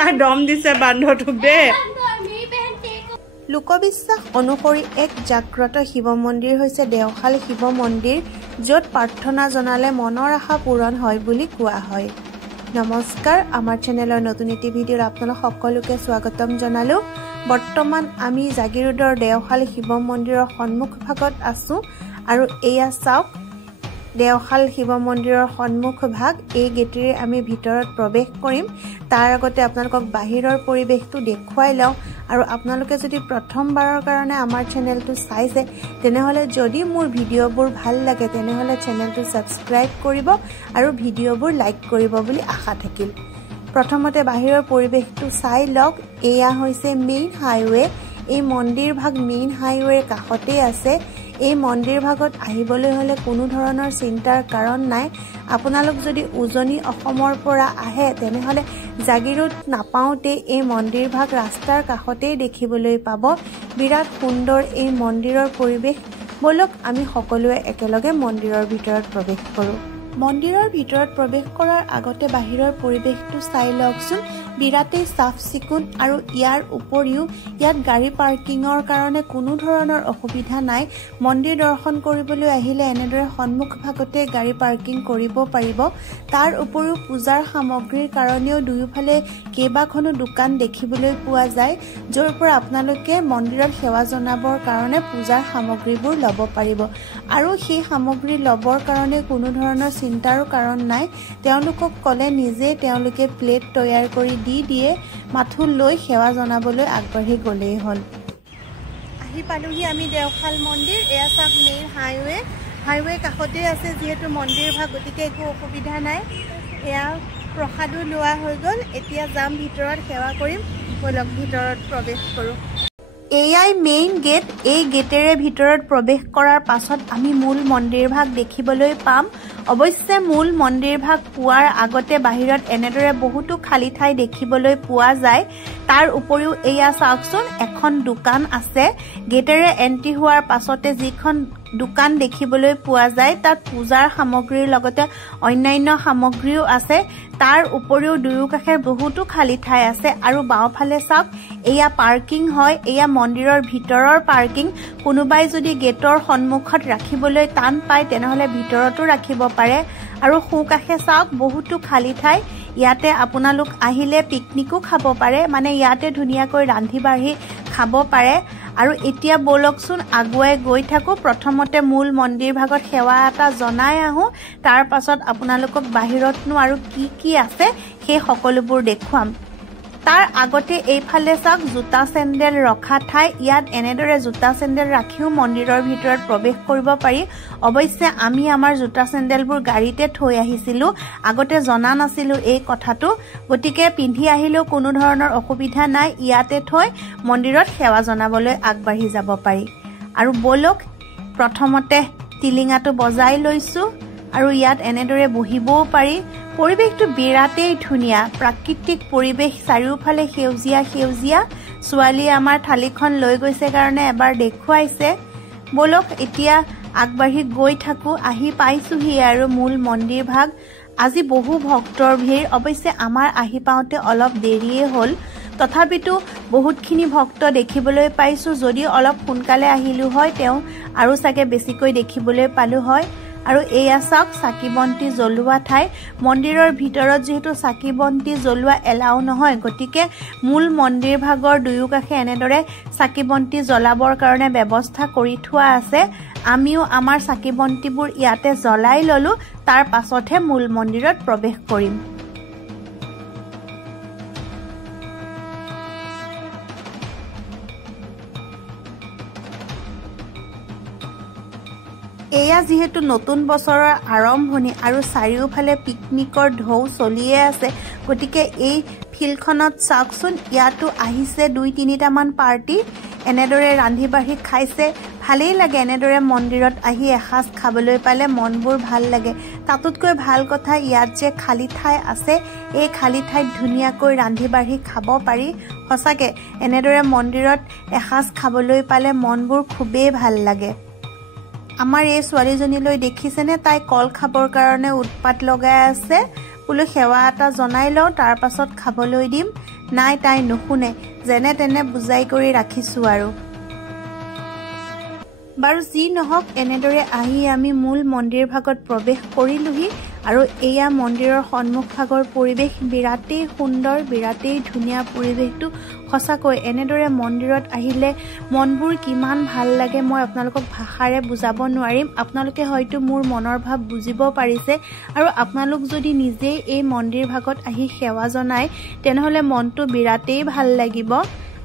তাই দম দিছে বান্ধটোক দে লোকবিশ্বাস অনুসৰি এক জাগ্ৰত শিৱ মন্দিৰ হৈছে দেওশাল শিৱ মন্দিৰ য'ত প্ৰাৰ্থনা জনালে মনৰ আশা পূৰণ হয় বুলি কোৱা হয়। নমস্কাৰ, আমাৰ চেনেলৰ নতুন এটি ভিডিঅ'ত আপোনালোক সকলোকে স্বাগতম জনালো। বৰ্তমান আমি জাগিৰোডৰ দেওশাল শিৱ মন্দিৰৰ সন্মুখ ভাগত আছো আৰু এয়া চাওক দেওশাল শিৱ মন্দিৰৰ সন্মুখ ভাগ। এই গেটেৰে আমি ভিতৰত প্ৰৱেশ কৰিম। তাৰ আগতে আপোনালোকক বাহিৰৰ পৰিৱেশটো দেখুৱাই লওঁ আৰু আপোনালোকে যদি প্ৰথমবাৰৰ কাৰণে আমাৰ চেনেলটো চাইছে তেনেহ'লে যদি মোৰ ভিডিঅ'বোৰ ভাল লাগে তেনেহ'লে চেনেলটো ছাবস্ক্ৰাইব কৰিব আৰু ভিডিঅ'বোৰ লাইক কৰিব বুলি আশা থাকিল। প্ৰথমতে বাহিৰৰ পৰিৱেশটো চাই লওক। এয়া হৈছে মেইন হাইৱে। এই মন্দিৰ ভাগ মেইন হাইৱেৰ কাষতে আছে। এই মন্দিৰ ভাগত আহিবলৈ হ'লে কোনো ধৰণৰ চিন্তাৰ কাৰণ নাই। আপোনালোক যদি উজনি অসমৰ পৰা আহে তেনেহ'লে জাগিৰোড নাপাওঁতে এই মন্দিৰ ভাগ ৰাস্তাৰ কাষতেই দেখিবলৈ পাব। বিৰাট সুন্দৰ এই মন্দিৰৰ পৰিৱেশ। বলক আমি সকলোৱে একেলগে মন্দিৰৰ ভিতৰত প্ৰৱেশ কৰোঁ। মন্দিৰৰ ভিতৰত প্ৰৱেশ কৰাৰ আগতে বাহিৰৰ পৰিৱেশটো চাই লওকচোন। বিৰাটেই চাফ চিকুণ আৰু ইয়াৰ উপৰিও ইয়াত গাড়ী পাৰ্কিঙৰ কাৰণে কোনো ধৰণৰ অসুবিধা নাই। মন্দিৰ দৰ্শন কৰিবলৈ আহিলে এনেদৰে সন্মুখ ভাগতে গাড়ী পাৰ্কিং কৰিব পাৰিব। তাৰ উপৰিও পূজাৰ সামগ্ৰীৰ কাৰণেও দুয়োফালে কেইবাখনো দোকান দেখিবলৈ পোৱা যায়, য'ৰ পৰা আপোনালোকে মন্দিৰত সেৱা জনাবৰ কাৰণে পূজাৰ সামগ্ৰীবোৰ ল'ব পাৰিব। আৰু সেই সামগ্ৰী ল'বৰ কাৰণে কোনো ধৰণৰ চিন্তাৰো কাৰণ নাই। তেওঁলোকক ক'লে নিজে তেওঁলোকে প্লেট তৈয়াৰ কৰি দি দিয়ে, মাথো লৈ সেৱা জনাবলৈ আগবাঢ়ি গ'লেই হ'ল। আহি পালোহি আমি দেওশাল মন্দিৰ। এয়া চাওক মেইন হাইৱে কাষতেই আছে যিহেতু মন্দিৰ ভাগ, গতিকে একো অসুবিধা নাই। এয়া প্ৰসাদো লোৱা হৈ গ'ল। এতিয়া যাম ভিতৰত সেৱা কৰিম। বলক ভিতৰত প্ৰৱেশ কৰোঁ। এয়াই মেইন গেট। এই গেটেৰে ভিতৰত প্ৰৱেশ কৰাৰ পাছত আমি মূল মন্দিৰ ভাগ দেখিবলৈ পাম। অৱশ্যে মূল মন্দিৰ ভাগ পোৱাৰ আগতে বাহিৰত এনেদৰে বহুতো খালী ঠাই দেখিবলৈ পোৱা যায়। তাৰ উপৰিও এয়া চাওকচোন এখন দোকান আছে। গেটেৰে এণ্ট্ৰি হোৱাৰ পাছতে যিখন দোকান দেখিবলৈ পোৱা যায় তাত পূজাৰ সামগ্ৰীৰ লগতে অন্যান্য সামগ্ৰীও আছে। তাৰ উপৰিও দুয়োকাষে বহুতো খালী ঠাই আছে আৰু বাওঁফালে চাওক এয়া পাৰ্কিং হয়। এয়া মন্দিৰৰ ভিতৰৰ পাৰ্কিং। কোনোবাই যদি গেটৰ সন্মুখত ৰাখিবলৈ টান পায় তেনেহ'লে ভিতৰতো ৰাখিব পাৰে। আৰু সোঁকাষে চাওক বহুতো খালী ঠাই। ইয়াতে আপোনালোক আহিলে পিকনিকো খাব পাৰে, মানে ইয়াতে ধুনীয়াকৈ ৰান্ধি বাঢ়ি খাব পাৰে। আৰু এতিয়া বলকচোন আগুৱাই গৈ থাকোঁ। প্ৰথমতে মূল মন্দিৰ ভাগত সেৱা এটা জনাই আহোঁ, তাৰ পাছত আপোনালোকক বাহিৰতনো আৰু কি আছে সেই সকলোবোৰ দেখুৱাম। তাৰ আগতে এইফালে চাওক জোতা চেণ্ডেল ৰখা ঠাই। ইয়াত এনেদৰে জোতা চেণ্ডেল ৰাখিও মন্দিৰৰ ভিতৰত প্ৰৱেশ কৰিব পাৰি। অৱশ্যে আমি আমাৰ জোতা চেণ্ডেলবোৰ গাড়ীতে থৈ আহিছিলোঁ, আগতে জনা নাছিলোঁ এই কথাটো, গতিকে পিন্ধি আহিলেও কোনো ধৰণৰ অসুবিধা নাই। ইয়াতে থৈ মন্দিৰত সেৱা জনাবলৈ আগবাঢ়ি যাব পাৰি। আৰু বলক প্ৰথমতে টিলিঙাটো বজাই লৈছোঁ আৰু ইয়াত এনেদৰে বহিবও পাৰি। পৰিৱেশটো বিৰাটেই ধুনীয়া, প্ৰাকৃতিক পৰিৱেশ, চাৰিওফালে সেউজীয়া সেউজীয়া। ছোৱালীয়ে আমাৰ থালিখন লৈ গৈছে কাৰণে এবাৰ দেখুৱাইছে। বলক এতিয়া আগবাঢ়ি গৈ থাকোঁ। আহি পাইছোহি আৰু মূল মন্দিৰ ভাগ। আজি বহু ভক্তৰ ভিৰ। অৱশ্যে আমাৰ আহি পাওঁতে অলপ দেৰিয়ে হ'ল, তথাপিতো বহুতখিনি ভক্ত দেখিবলৈ পাইছোঁ। যদি অলপ সোনকালে আহিলোঁ হয় তেওঁ আৰু চাগে বেছিকৈ দেখিবলৈ পালোঁ হয়। আৰু এয়া চাওক চাকি বন্তি জ্বলোৱা ঠাই। মন্দিৰৰ ভিতৰত যিহেতু চাকি বন্তি জ্বলোৱা এলাও নহয়, গতিকে মূল মন্দিৰ ভাগৰ দুয়োকাষে এনেদৰে চাকি বন্তি জ্বলাবৰ কাৰণে ব্যৱস্থা কৰি থোৱা আছে। আমিও আমাৰ চাকি বন্তিবোৰ ইয়াতে জ্বলাই ল'লোঁ, তাৰ পাছতহে মূল মন্দিৰত প্ৰৱেশ কৰিম। এয়া যিহেতু নতুন বছৰৰ আৰম্ভণি আৰু চাৰিওফালে পিকনিকৰ ঢৌ চলিয়ে আছে, গতিকে এই ফিল্ডখনত চাওকচোন ইয়াতো আহিছে 2-3টামান পাৰ্টি। এনেদৰে ৰান্ধি বাঢ়ি খাইছে। ভালেই লাগে এনেদৰে মন্দিৰত আহি এসাঁজ খাবলৈ পালে মনবোৰ ভাল লাগে। তাতোতকৈ ভাল কথা ইয়াত যে খালী ঠাই আছে, এই খালী ঠাইত ধুনীয়াকৈ ৰান্ধি বাঢ়ি খাব পাৰি। সঁচাকৈ এনেদৰে মন্দিৰত এসাঁজ খাবলৈ পালে মনবোৰ খুবেই ভাল লাগে। আমাৰ এই ছোৱালীজনীলৈ দেখিছেনে, তাই কল খাবৰ কাৰণে উৎপাত লগাই আছে। বোলো সেৱা এটা জনাই লওঁ, তাৰ পাছত খাবলৈ দিম। নাই তাই নুশুনে যেনে তেনে বুজাই কৰি ৰাখিছোঁ আৰু বাৰু যি নহওক এনেদৰে আহি আমি মূল মন্দিৰ ভাগত প্ৰৱেশ কৰিলোহি আৰু এয়া মন্দিৰৰ সন্মুখ ভাগৰ পৰিৱেশ বিৰাটেই সুন্দৰ বিৰাটেই ধুনীয়া পৰিৱেশটো সঁচাকৈ এনেদৰে মন্দিৰত আহিলে মনবোৰ কিমান ভাল লাগে মই আপোনালোকক ভাষাৰে বুজাব নোৱাৰিম আপোনালোকে হয়তো মোৰ মনৰ ভাৱ বুজিব পাৰিছে আৰু আপোনালোক যদি নিজেই এই মন্দিৰ ভাগত আহি সেৱা জনায় তেনেহ'লে মনটো বিৰাটেই ভাল লাগিব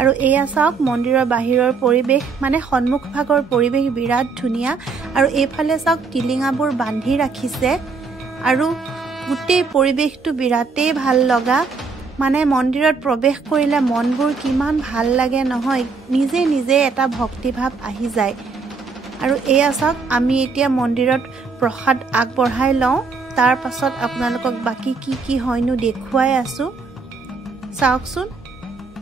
আৰু এয়া চাওক মন্দিৰৰ বাহিৰৰ পৰিৱেশ মানে সন্মুখ ভাগৰ পৰিৱেশ বিৰাট ধুনীয়া আৰু এইফালে চাওক টিলিঙাবোৰ বান্ধি ৰাখিছে আৰু গোটেই পৰিৱেশটো বিৰাটেই ভাল লগা মানে মন্দিৰত প্ৰৱেশ কৰিলে মনবোৰ কিমান ভাল লাগে নহয় নিজে নিজে এটা ভক্তিভাৱ আহি যায় আৰু এয়া চাওক আমি এতিয়া মন্দিৰত প্ৰসাদ আগবঢ়াই লওঁ তাৰ পাছত আপোনালোকক বাকি কি হয়নো দেখুৱাই আছোঁ চাওকচোন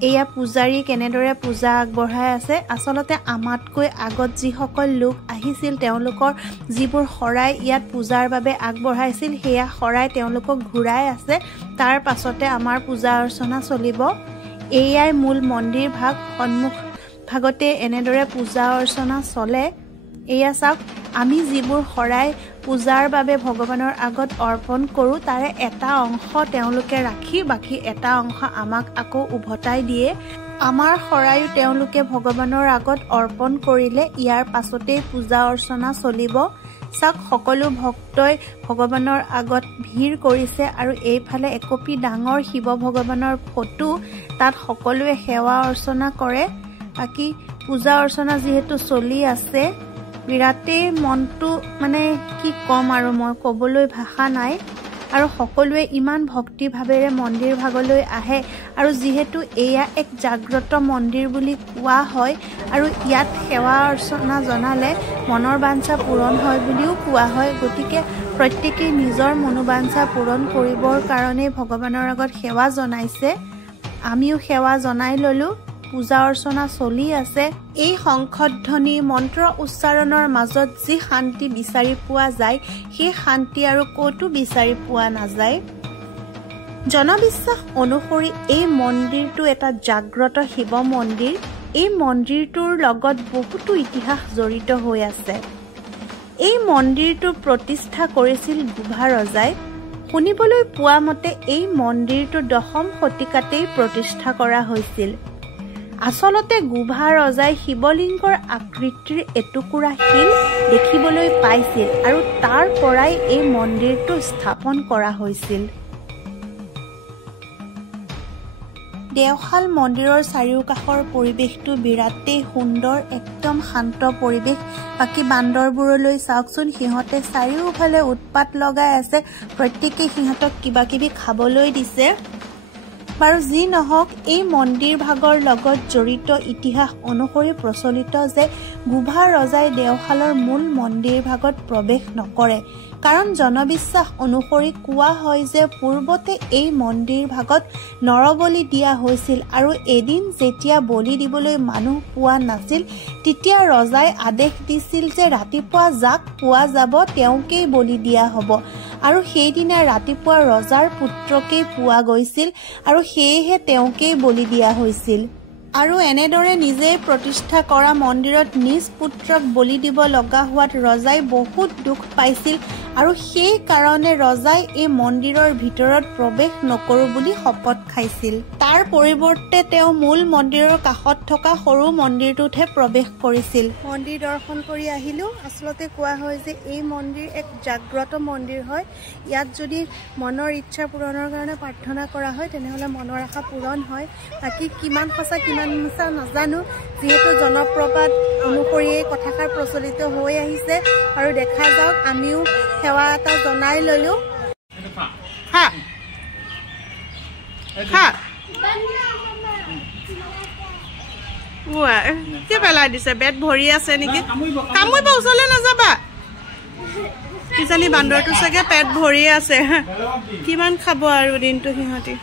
এয়া পূজাৰী কেনেদৰে পূজা আগবঢ়াই আছে আচলতে আমাতকৈ আগত যিসকল লোক আহিছিল তেওঁলোকৰ যিবোৰ শৰাই ইয়াত পূজাৰ বাবে আগবঢ়াইছিল সেয়া শৰাই তেওঁলোকক ঘূৰাই আছে তাৰ পাছতে আমাৰ পূজা অৰ্চনা চলিব এয়াই মূল মন্দিৰ ভাগ সন্মুখ ভাগতে এনেদৰে পূজা অৰ্চনা চলে এয়া চাওক আমি যিবোৰ শৰাই পূজাৰ বাবে ভগৱানৰ আগত অৰ্পণ কৰোঁ তাৰে এটা অংশ তেওঁলোকে ৰাখি বাকী এটা অংশ আমাক আকৌ উভতাই দিয়ে আমাৰ শৰায়ো তেওঁলোকে ভগৱানৰ আগত অৰ্পণ কৰিলে ইয়াৰ পাছতেই পূজা অৰ্চনা চলিব চাওক সকলো ভক্তই ভগৱানৰ আগত ভিৰ কৰিছে আৰু এইফালে একপি ডাঙৰ শিৱ ভগৱানৰ ফটো তাত সকলোৱে সেৱা অৰ্চনা কৰে বাকী পূজা অৰ্চনা যিহেতু চলি আছে বিৰাটেই মনটো মানে কি ক'ম আৰু মই ক'বলৈ ভাষা নাই আৰু সকলোৱে ইমান ভক্তিভাৱেৰে মন্দিৰ ভাগলৈ আহে আৰু যিহেতু এয়া এক জাগ্ৰত মন্দিৰ বুলি কোৱা হয় আৰু ইয়াত সেৱা অৰ্চনা জনালে মনৰ বাঞ্ছা পূৰণ হয় বুলিও কোৱা হয় গতিকে প্ৰত্যেকেই নিজৰ মনোবাঞ্ছা পূৰণ কৰিবৰ কাৰণে ভগৱানৰ আগত সেৱা জনাইছে আমিও সেৱা জনাই ল'লোঁ পূজা অৰ্চনা চলি আছে এই শংখধ্বনি মন্ত্ৰ উচ্চাৰণৰ মাজত যি শান্তি বিচাৰি পোৱা যায় সেই শান্তি আৰু ক'তো বিচাৰি পোৱা নাযায় জনবিশ্বাস অনুসৰি এই মন্দিৰটো এটা জাগ্ৰত শিৱ মন্দিৰ এই মন্দিৰটোৰ লগত বহুতো ইতিহাস জড়িত হৈ আছে এই মন্দিৰটো প্ৰতিষ্ঠা কৰিছিল গুভা ৰজাই শুনিবলৈ পোৱা মতে এই মন্দিৰটো 10ম শতিকাতেই প্ৰতিষ্ঠা কৰা হৈছিল আচলতে গুভা ৰজাই শিৱলিংগৰ আকৃতিৰ এটুকুৰা শিল দেখিবলৈ পাইছিল আৰু তাৰ পৰাই এই মন্দিৰটো স্থাপন কৰা হৈছিল দেওশাল মন্দিৰৰ চাৰিওকাষৰ পৰিৱেশটো বিৰাটেই সুন্দৰ একদম শান্ত পৰিৱেশ বাকী বান্দৰবোৰলৈ চাওকচোন সিহঁতে চাৰিওফালে উৎপাত লগাই আছে প্ৰত্যেকেই সিহঁতক কিবা কিবি খাবলৈ দিছে বাৰু যি নহওক এই মন্দিৰ ভাগৰ লগত জড়িত ইতিহাস অনুসৰি প্ৰচলিত যে গুভা ৰজাই দেওশালৰ মূল মন্দিৰ ভাগত প্ৰৱেশ নকৰে কাৰণ জনবিশ্বাস অনুসৰি কোৱা হয় যে পূৰ্বতে এই মন্দিৰ ভাগত নৰবলি দিয়া হৈছিল আৰু এদিন যেতিয়া বলি দিবলৈ মানুহ পোৱা নাছিল তেতিয়া ৰজাই আদেশ দিছিল যে ৰাতিপুৱা যাক পোৱা যাব তেওঁকেই বলি দিয়া হ'ব আৰু সেইদিনা ৰাতিপুৱা ৰজাৰ পুত্ৰকেই পোৱা গৈছিল আৰু সেয়েহে তেওঁকেই বলি দিয়া হৈছিল আৰু এনেদৰে নিজে প্ৰতিষ্ঠা কৰা মন্দিৰত নিজ পুত্ৰক বলি দিব লগা হোৱাত ৰজাই বহুত দুখ পাইছিল আৰু সেই কাৰণে ৰজাই এই মন্দিৰৰ ভিতৰত প্ৰৱেশ নকৰো বুলি শপত খাইছিল তাৰ পৰিৱৰ্তে তেওঁ মূল মন্দিৰৰ কাষত থকা সৰু মন্দিৰটোতহে প্ৰৱেশ কৰিছিল মন্দিৰ দৰ্শন কৰি আহিলো আচলতে কোৱা হয় যে এই মন্দিৰ এক জাগ্ৰত মন্দিৰ হয় ইয়াত যদি মনৰ ইচ্ছা পূৰণৰ কাৰণে প্ৰাৰ্থনা কৰা হয় তেনেহলে মনৰ আশা পূৰণ হয় বাকি কিমান সঁচা কিমান মিছা নাজানো যিহেতু জনপ্ৰবাদ অনুসৰি এই কথাষাৰ প্ৰচলিত হৈ আহিছে আৰু দেখা যাওক আমিও সেৱা এটা জনাই ললো কি পেলাই দিছে বেট ভৰি আছে নেকি কামুৰিব ওচৰলৈ নাযাবা কিজানি বান্দৰটো চাগে পেট ভৰি আছে কিমান খাব আৰু দিনটো সিহঁতি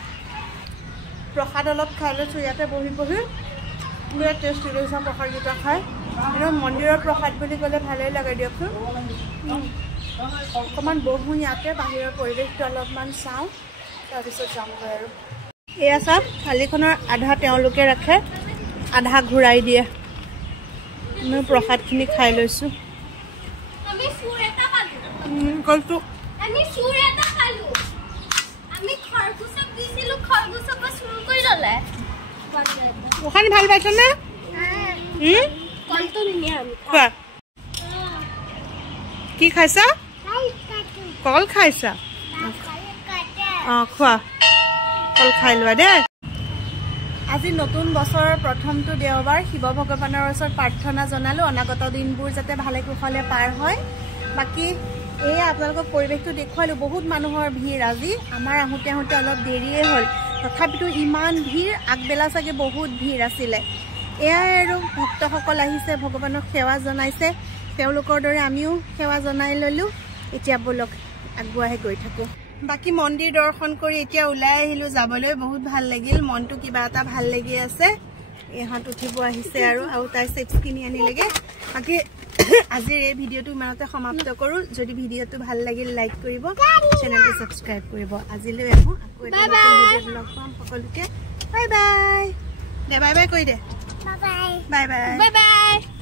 প্ৰসাদ অলপ খাই লৈছোঁ ইয়াতে বহি বহি বিৰাট টেষ্টি লাগিছে প্ৰসাদকেইটা খাই একদম মন্দিৰৰ প্ৰসাদ বুলি ক'লে ভালেই লাগে দিয়কচোন অকণমান বহোঁ ইয়াতে বাহিৰৰ পৰিৱেশটো অলপমান চাওঁ তাৰপিছত যামগৈ আৰু এয়া চাওক থালিখনৰ আধা তেওঁলোকে ৰাখে আধা ঘূৰাই দিয়ে মই প্ৰসাদখিনি খাই লৈছোঁ কৈছোঁ ওখানে ভাল পাইছ নে খোৱা কি খাইছা কল খাইছা অঁ খোৱা কল খাই লোৱা দেই আজি নতুন বছৰৰ প্ৰথমটো দেওবাৰ শিৱ ভগৱানৰ ওচৰত প্ৰাৰ্থনা জনালোঁ অনাগত দিনবোৰ যাতে ভালে কুশলে পাৰ হয় বাকী এই আপোনালোকক পৰিৱেশটো দেখুৱালোঁ বহুত মানুহৰ ভিৰ আজি আমাৰ আহোঁতে আহোঁতে অলপ দেৰিয়ে হ'ল তথাপিতো ইমান ভিৰ আগবেলা চাগে বহুত ভিৰ আছিলে এয়াই আৰু ভক্তসকল আহিছে ভগৱানক সেৱা জনাইছে তেওঁলোকৰ দৰে আমিও সেৱা জনাই ল'লোঁ এতিয়া বলক আগুৱাই গৈ থাকোঁ বাকী মন্দিৰ দৰ্শন কৰি এতিয়া ওলাই আহিলোঁ যাবলৈ বহুত ভাল লাগিল মনটো কিবা এটা ভাল লাগি আছে ইহঁত উঠিব আহিছে আৰু তাই চিপছ কিনি আনিলেগৈ বাকী আজিৰ এই ভিডিঅ'টো ইমানতে সমাপ্ত কৰোঁ যদি ভিডিঅ'টো ভাল লাগিল লাইক কৰিব চেনেলটো ছাবস্ক্ৰাইব কৰিব আজিলৈ আহোঁ আকৌ এটা ভিডিঅ'ত লগ পাম সকলোকে বাই বাই দে বাই বাই কৈ দে বাই বাই বাই বাই